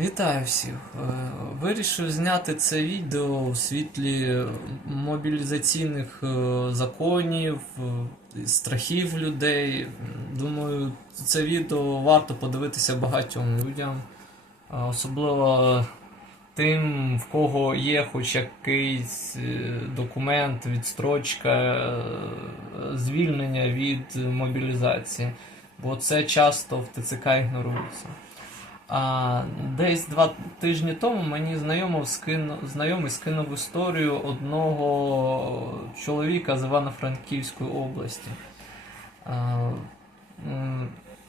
Вітаю всіх! Е, Вирішив зняти це відео в світлі мобілізаційних е, законів, е, страхів людей. Думаю, це відео варто подивитися багатьом людям, особливо тим, в кого є хоч якийсь документ, відстрочка, звільнення від мобілізації, бо це часто в ТЦК ігнорується. А десь два тижні тому мені знайомий скинув, знайомий скинув історію одного чоловіка з Івано-Франківської області. А,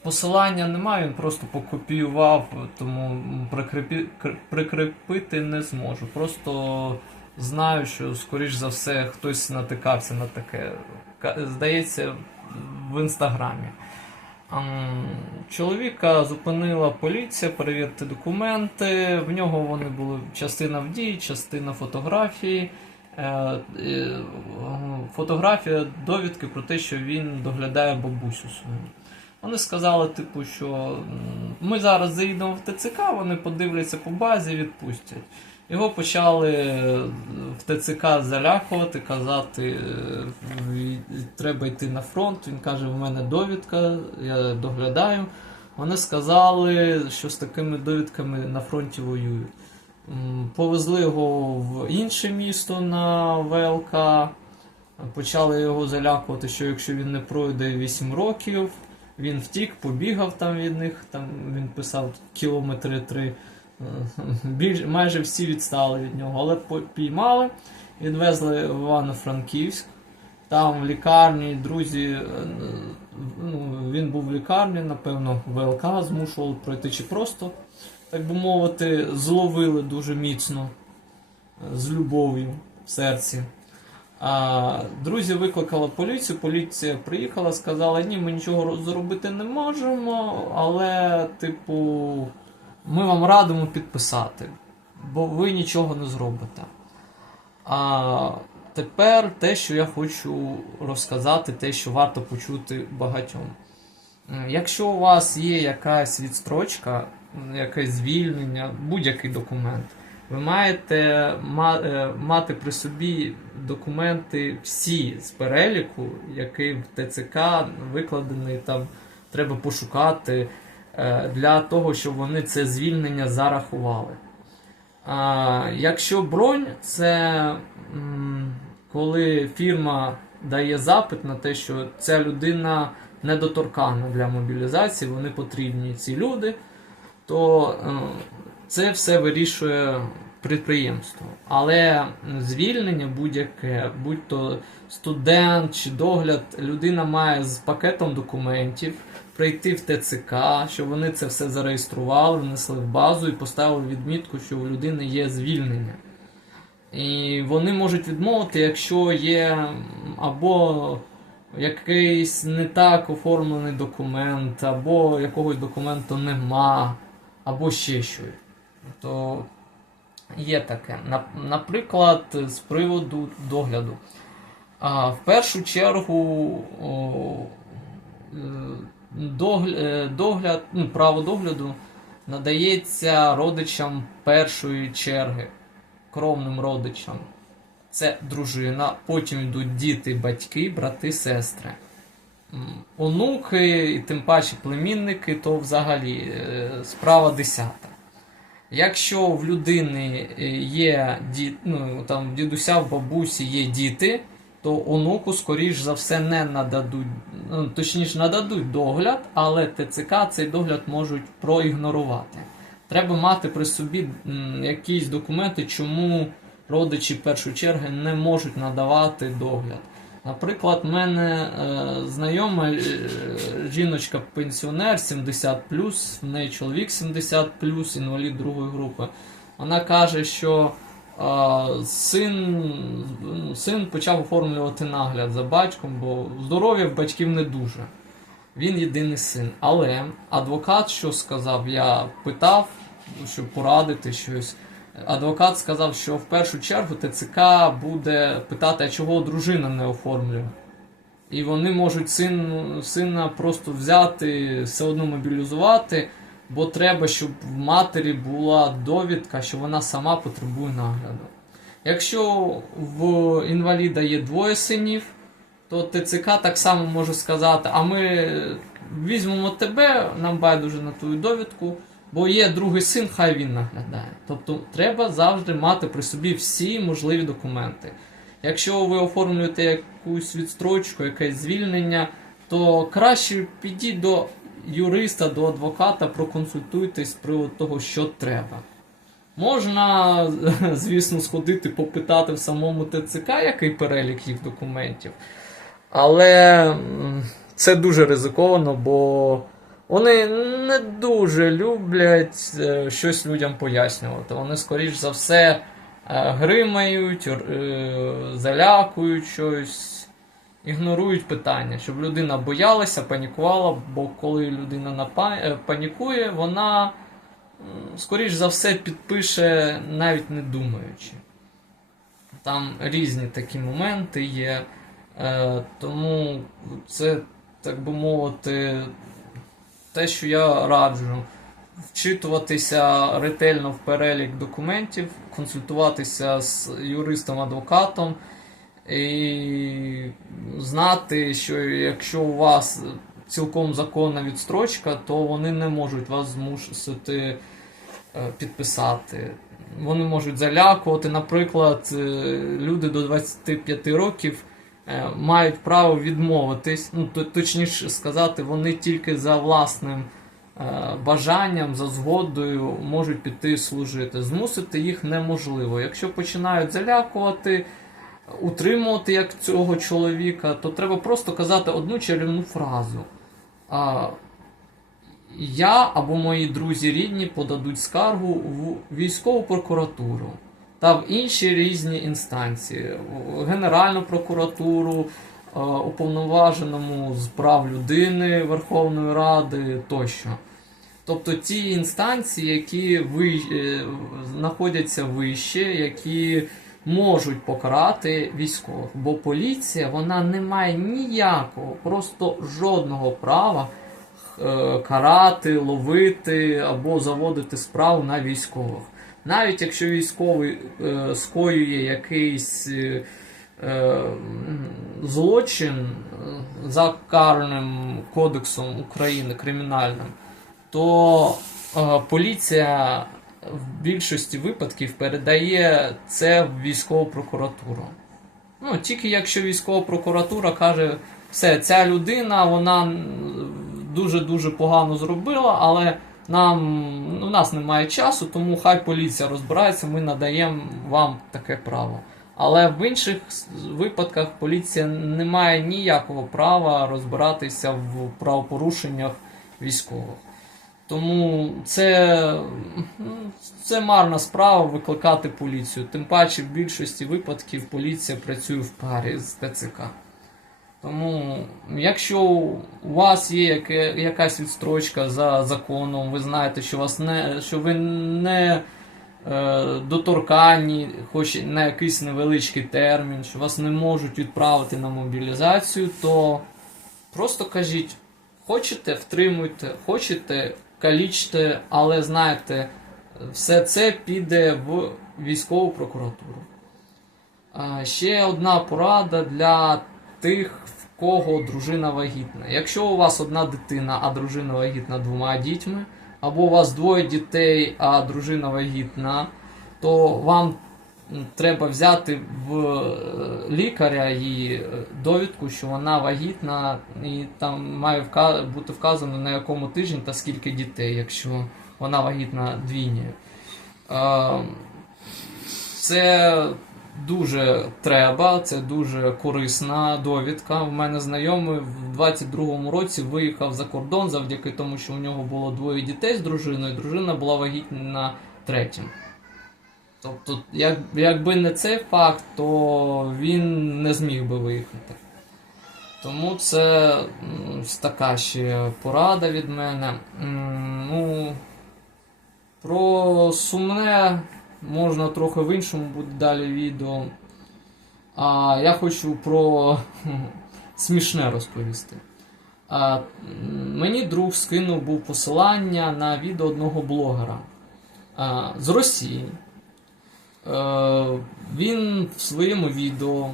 Посилання немає, він просто покопіював, тому прикріпі, кр- прикріпити не зможу. Просто знаю, що, скоріш за все, хтось натикався на таке. Здається, в інстаграмі. Чоловіка зупинила поліція перевірити документи. В нього вони були частина в дії, частина фотографії. Е, е, Фотографія довідки про те, що він доглядає бабусю свою. Вони сказали, типу, що ми зараз заїдемо в ТЦК, вони подивляться по базі, відпустять. Його почали е, в ТЦК залякувати, казати, е, треба йти на фронт. Він каже, в мене довідка, я доглядаю. Вони сказали, що з такими довідками на фронті воюють. Повезли його в інше місто на ВЛК, почали його залякувати, що якщо він не пройде 8 років, він втік, побігав там від них, там він писав кілометри три. Більш, майже всі відстали від нього, але піймали, відвезли в Івано-Франківськ. Там в лікарні друзі, е, ну, він був в лікарні, напевно, ВЛК змушували пройти, чи просто, так би мовити, зловили дуже міцно, е, з любов'ю в серці. А друзі викликали поліцію, поліція приїхала, сказала, ні, ми нічого зробити не можемо, але, типу, ми вам радимо підписати, бо ви нічого не зробите. А тепер те, що я хочу розказати, те, що варто почути багатьом. Якщо у вас є якась відстрочка, якесь звільнення, будь-який документ, ви маєте е, мати при собі документи всі з переліку, який в ТЦК викладений, там треба пошукати для того, щоб вони це звільнення зарахували. Якщо бронь, це коли фірма дає запит на те, що ця людина недоторкана для мобілізації, вони потрібні ці люди, то е, це все вирішує підприємство. Але звільнення будь-яке, будь-то студент чи догляд, людина має з пакетом документів прийти в ТЦК, щоб вони це все зареєстрували, внесли в базу і поставили відмітку, що у людини є звільнення. І вони можуть відмовити, якщо є або якийсь не так оформлений документ, або якогось документу нема, або ще щось. То є таке. Наприклад, з приводу догляду. А, в першу чергу е, е, догляд, ну, право догляду надається родичам першої черги, кровним родичам. Це дружина, потім йдуть діти, батьки, брати, сестри. Онуки і тим паче племінники, то взагалі е, справа десята. Якщо в людини е, є ді, ну, там, дідуся, в бабусі є діти, то онуку, скоріш за все, не нададуть, ну, точніше, нададуть догляд, але ТЦК цей догляд можуть проігнорувати. Треба мати при собі якісь документи, чому родичі в першу чергу не можуть надавати догляд. Наприклад, в мене е, знайома е, жіночка-пенсіонер 70, в неї чоловік 70, інвалід другої групи. Вона каже, що е, син, ну, син почав оформлювати нагляд за батьком, бо здоров'я в батьків не дуже. Він єдиний син. Але адвокат що сказав? Я питав, щоб порадити щось. Адвокат сказав, що в першу чергу ТЦК буде питати, а чого дружина не оформлює. І вони можуть син, сина просто взяти, все одно мобілізувати, бо треба, щоб в матері була довідка, що вона сама потребує нагляду. Якщо в інваліда є двоє синів, то ТЦК так само може сказати: а ми візьмемо тебе, нам байдуже на твою довідку, бо є другий син, хай він наглядає. Тобто треба завжди мати при собі всі можливі документи. Якщо ви оформлюєте якусь відстрочку, якесь звільнення, то краще підіть до юриста, до адвоката, проконсультуйтесь з приводу того, що треба. Можна, звісно, сходити попитати в самому ТЦК, який перелік їх документів. Але це дуже ризиковано, бо вони не дуже люблять е, щось людям пояснювати. Вони, скоріш за все, е, гримають, е, залякують щось, ігнорують питання, щоб людина боялася, панікувала, бо коли людина панікує, вона, скоріш за все, підпише навіть не думаючи. Там різні такі моменти є. Тому це, так би мовити, те, що я раджу. Вчитуватися ретельно в перелік документів, консультуватися з юристом-адвокатом і знати, що якщо у вас цілком законна відстрочка, то вони не можуть вас змусити е, підписати. Вони можуть залякувати. Наприклад, е, люди до 25 років мають право відмовитись, ну точніше сказати, вони тільки за власним е, бажанням, за згодою можуть піти служити. Змусити їх неможливо. Якщо починають залякувати, утримувати як цього чоловіка, то треба просто казати одну чарівну фразу. Я або мої друзі рідні подадуть скаргу в військову прокуратуру та в інші різні інстанції, Генеральну прокуратуру, е, уповноваженому з прав людини Верховної Ради тощо. Тобто ті інстанції, які ви, е, знаходяться вище, які можуть покарати військових. Бо поліція вона не має ніякого, просто жодного права е, карати, ловити або заводити справу на військових. Навіть якщо військовий е, скоює якийсь е, е, злочин е, за карним кодексом України кримінальним, то е, поліція в більшості випадків передає це в військову прокуратуру. Ну, тільки якщо військова прокуратура каже, все, ця людина, вона дуже-дуже погано зробила, але нам, ну, у нас немає часу, тому хай поліція розбирається, ми надаємо вам таке право. Але в інших випадках поліція не має ніякого права розбиратися в правопорушеннях військових. Тому це, ну, це марна справа викликати поліцію. Тим паче в більшості випадків поліція працює в парі з ТЦК. Тому, якщо у вас є яке, якась відстрочка за законом, ви знаєте, що, вас не, що ви не е, доторканні, хоч на якийсь невеличкий термін, що вас не можуть відправити на мобілізацію, то просто кажіть, хочете, втримуйте, хочете, калічте, але знаєте, все це піде в військову прокуратуру. Ще одна порада для тих, в кого дружина вагітна. Якщо у вас одна дитина, а дружина вагітна двома дітьми, або у вас двоє дітей, а дружина вагітна, то вам треба взяти в е, лікаря її е, довідку, що вона вагітна, і там має бути вказано на якому тижні та скільки дітей, якщо вона вагітна двійні. Е, Це дуже треба, це дуже корисна довідка. У мене знайомий в 22-му році виїхав за кордон завдяки тому, що у нього було двоє дітей з дружиною. Дружина була вагітна третім. Тобто, як, якби не цей факт, то він не зміг би виїхати. Тому це така ще порада від мене. Ну, про сумне можна трохи в іншому буде далі відео. А я хочу про смішне розповісти. А, мені друг скинув був посилання на відео одного блогера а, з Росії. Е, він в своєму відео.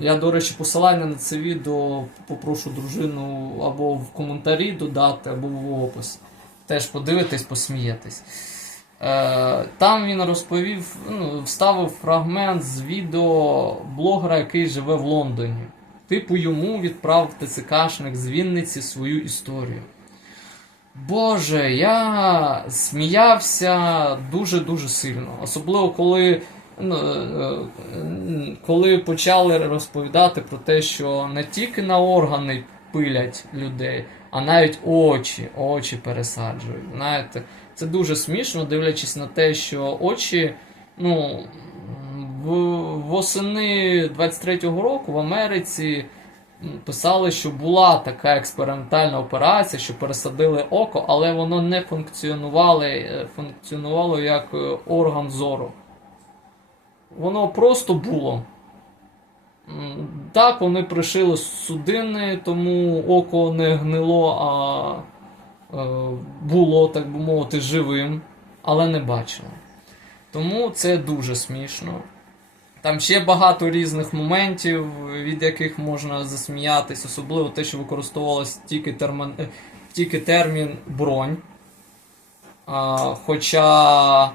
Я, до речі, посилання на це відео попрошу дружину або в коментарі додати, або в опис. Теж подивитись, посмієтесь. Е, Там він розповів, ну, вставив фрагмент з відео блогера, який живе в Лондоні. Типу йому відправив ТЦКшник з Вінниці свою історію. Боже, я сміявся дуже-дуже сильно. Особливо коли, ну, е, е, коли почали розповідати про те, що не тільки на органи пилять людей, а навіть очі, очі пересаджують. Знаєте, це дуже смішно, дивлячись на те, що очі, ну. Восени 23-го року в Америці писали, що була така експериментальна операція, що пересадили око, але воно не функціонувало, е, функціонувало як е, орган зору. Воно просто було. Так, вони пришили судини, тому око не гнило, а було, так би мовити, живим, але не бачило. Тому це дуже смішно. Там ще багато різних моментів, від яких можна засміятись, особливо те, що використовувалось тільки, термін, е, тільки термін бронь. А, хоча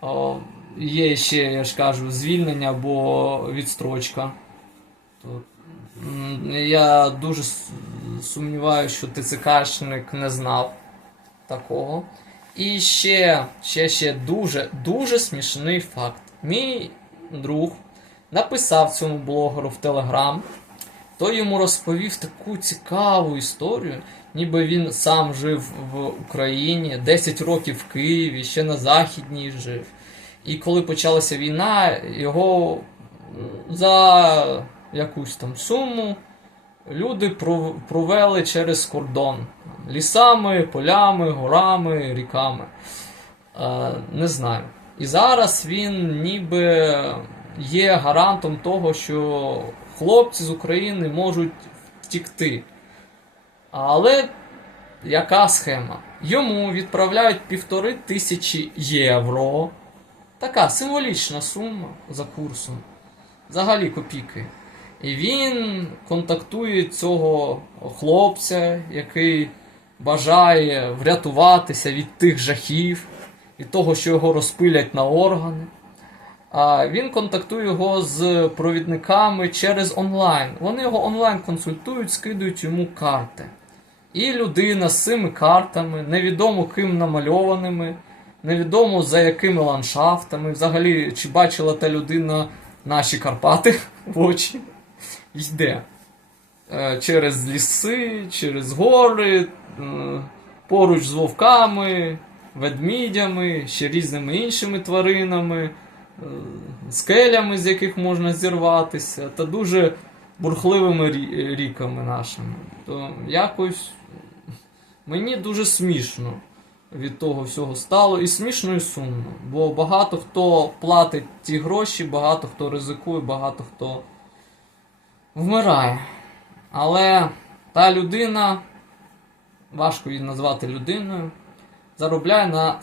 о, є ще, я ж кажу, звільнення або відстрочка. То, я дуже сумніваюся, що ТЦКшник не знав такого. І ще, ще, ще дуже, дуже смішний факт. Мій друг написав цьому блогеру в Телеграм, той йому розповів таку цікаву історію, ніби він сам жив в Україні, 10 років в Києві, ще на Західній жив. І коли почалася війна, його за якусь там суму люди провели через кордон лісами, полями, горами, ріками. Е, не знаю. І зараз він ніби є гарантом того, що хлопці з України можуть втікти. Але яка схема? Йому відправляють півтори тисячі євро. Така символічна сума за курсом. Взагалі копійки. І він контактує цього хлопця, який бажає врятуватися від тих жахів, від того, що його розпилять на органи. А він контактує його з провідниками через онлайн. Вони його онлайн консультують, скидують йому карти. І людина з цими картами, невідомо ким намальованими, невідомо за якими ландшафтами, взагалі, чи бачила та людина наші Карпати в очі, йде Е, через ліси, через гори, е, поруч з вовками, ведмідями, ще різними іншими тваринами, е, скелями, з яких можна зірватися, та дуже бурхливими ріками нашими. То якось мені дуже смішно від того всього стало, і смішно, і сумно. Бо багато хто платить ті гроші, багато хто ризикує, багато хто вмирає. Але та людина, важко її назвати людиною, заробляє на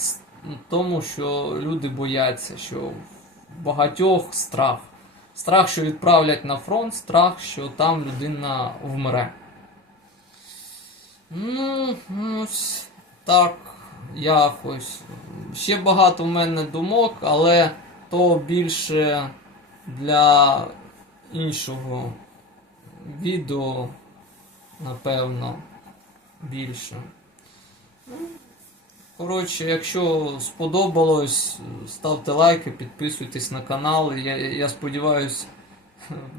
тому, що люди бояться, що в багатьох страх. Страх, що відправлять на фронт, страх, що там людина вмре. Ну, ось так, якось. Ще багато в мене думок, але то більше для іншого відео, напевно, більше. Коротше, якщо сподобалось, ставте лайки, підписуйтесь на канал. Я, я сподіваюся,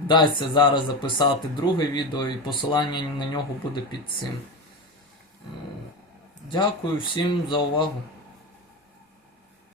вдасться зараз записати друге відео і посилання на нього буде під цим. Дякую всім за увагу.